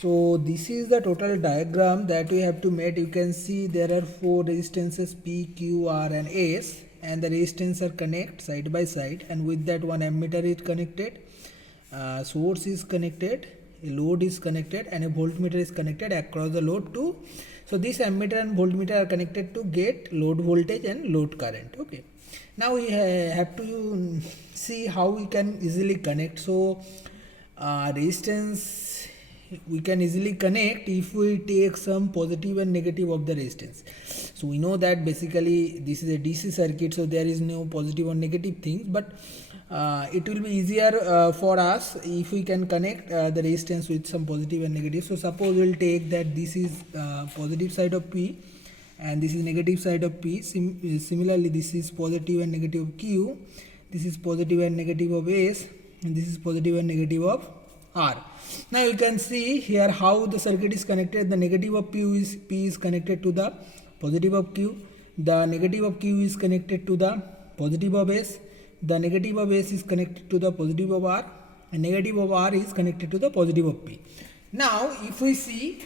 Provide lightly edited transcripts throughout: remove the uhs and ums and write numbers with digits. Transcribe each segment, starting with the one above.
So this is the total diagram that we have to make. You can see there are four resistances P, Q, R and S, and the resistance are connect side by side, and with that one ammeter is connected, source is connected, a load is connected, and a voltmeter is connected across the load too. So this ammeter and voltmeter are connected to get load voltage and load current. Okay, now we have to see how we can easily connect. So resistance we can easily connect if we take some positive and negative of the resistance. So we know that basically this is a DC circuit, so there is no positive or negative things, but it will be easier for us if we can connect the resistance with some positive and negative. So suppose we'll take that this is positive side of P and this is negative side of P. Similarly, this is positive and negative of Q, this is positive and negative of S, and this is positive and negative of R. Now you can see here how the circuit is connected. The negative of P is connected to the positive of Q, the negative of Q is connected to the positive of S, the negative of S is connected to the positive of R, and negative of R is connected to the positive of P. Now if we see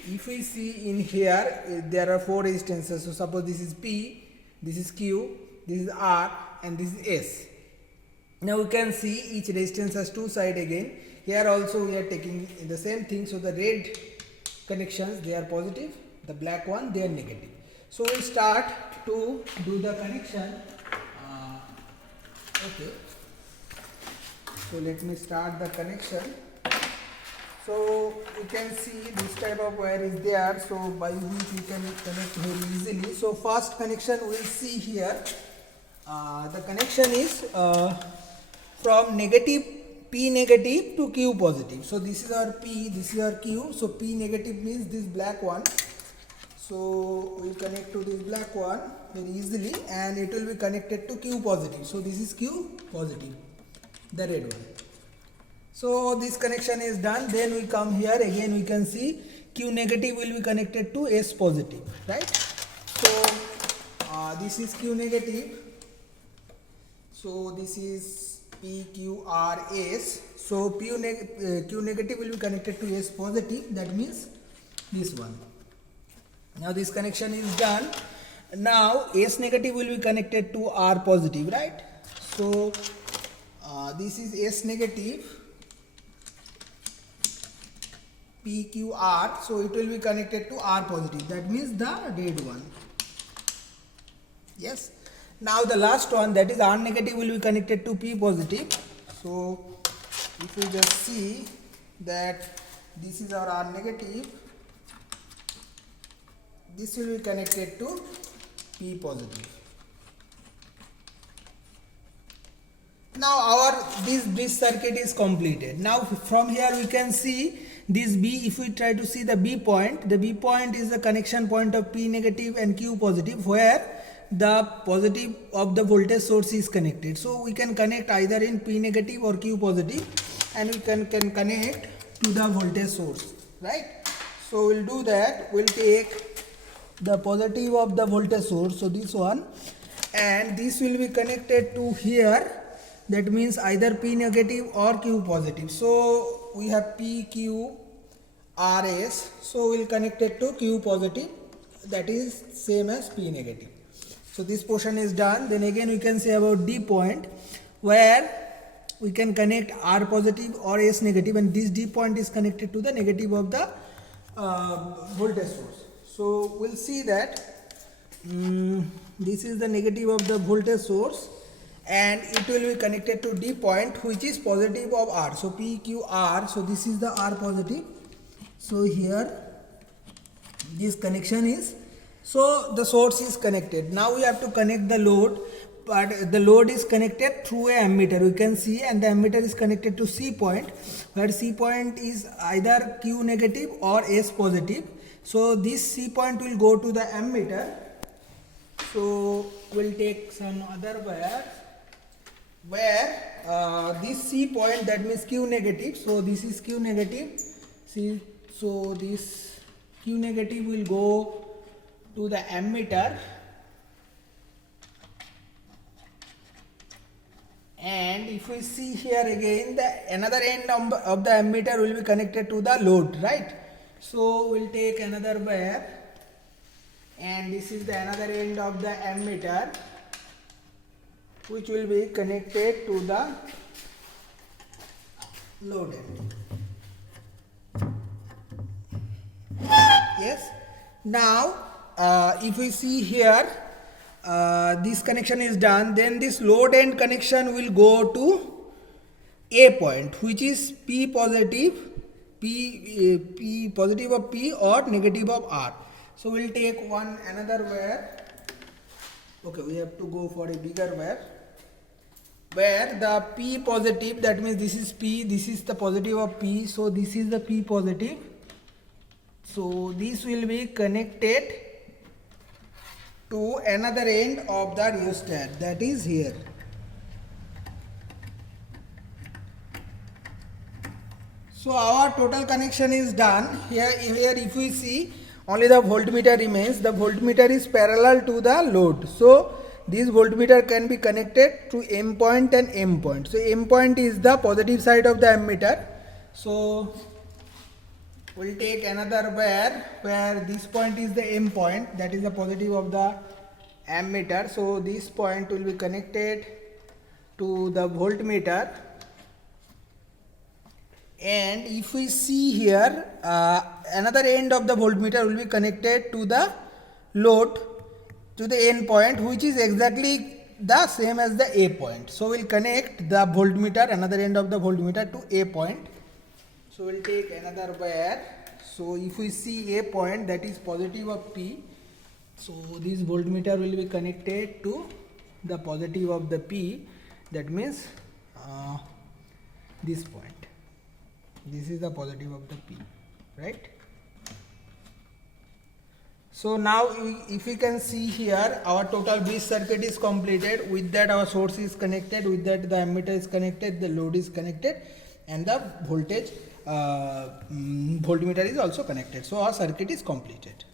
in here there are four resistances. So suppose this is P, this is Q, this is R, and this is S. Now you can see each resistance has two sides again. Here also we are taking the same thing. So the red connections, they are positive, the black one, they are negative. So we start to do the connection. Okay, so let me start the connection. So you can see this type of wire is there, so by which we can connect very easily. So first connection we will see here. The connection is from negative P negative to Q positive. So this is our P, this is our Q. So P negative means this black one. So we connect to this black one very easily, and it will be connected to Q positive. So this is Q positive, the red one. So this connection is done. Then we come here again, we can see Q negative will be connected to S positive, right? So this is Q negative. So this is P, Q, R, S. So Q negative will be connected to S positive, that means this one. Now this connection is done. Now S negative will be connected to R positive, right? So this is S negative, P, Q, R. So it will be connected to R positive, that means the red one. Yes. Now the last one, that is R negative, will be connected to P positive. So if we just see that this is our R negative, this will be connected to P positive. Now this circuit is completed. Now from here we can see this B. If we try to see the B point, the B point is the connection point of P negative and Q positive, where the positive of the voltage source is connected. So we can connect either in P negative or Q positive, and we can connect to the voltage source, right? So we'll do that. We'll take the positive of the voltage source, so this one, and this will be connected to here, that means either P negative or Q positive. So we have P, Q, R, S. So we'll connect it to Q positive, that is same as P negative. So this portion is done. Then again we can say about D point, where we can connect R positive or S negative, and this D point is connected to the negative of the voltage source. So we'll see that this is the negative of the voltage source, and it will be connected to D point, which is positive of R. So P, Q, R. So this is the R positive. So here this connection is, so the source is connected. Now we have to connect the load, but the load is connected through a ammeter, we can see, and the ammeter is connected to C point, where C point is either Q negative or S positive. So this C point will go to the ammeter. So we'll take some other wire, where this C point, that means Q negative. So this is Q negative. See, so this Q negative will go to the ammeter, and if we see here again, the another end of the ammeter will be connected to the load, right? So we'll take another wire, and this is the another end of the ammeter, which will be connected to the load end. Yes. Now if we see here, this connection is done, then this load end connection will go to A point, which is P positive, P positive of P or negative of R. So we'll take another wire. Okay, we have to go for a bigger wire, where the P positive, that means this is P, this is the positive of P, so this is the P positive. So this will be connected to another end of the rheostat, that is here. So our total connection is done. Here if we see, only the voltmeter remains. The voltmeter is parallel to the load. So this voltmeter can be connected to M point and M point. So M point is the positive side of the ammeter. So we'll take another wire where this point is the M point, that is the positive of the ammeter. So this point will be connected to the voltmeter. And if we see here, another end of the voltmeter will be connected to the load, to the end point, which is exactly the same as the A point. So we'll connect the voltmeter, another end of the voltmeter, to A point. So we'll take another wire. So if we see A point, that is positive of P, so this voltmeter will be connected to the positive of the P, that means this point. This is the positive of the P, right? So now if we can see here, our total bridge circuit is completed. With that our source is connected, with that the ammeter is connected, the load is connected, and the voltmeter is also connected. So our circuit is completed.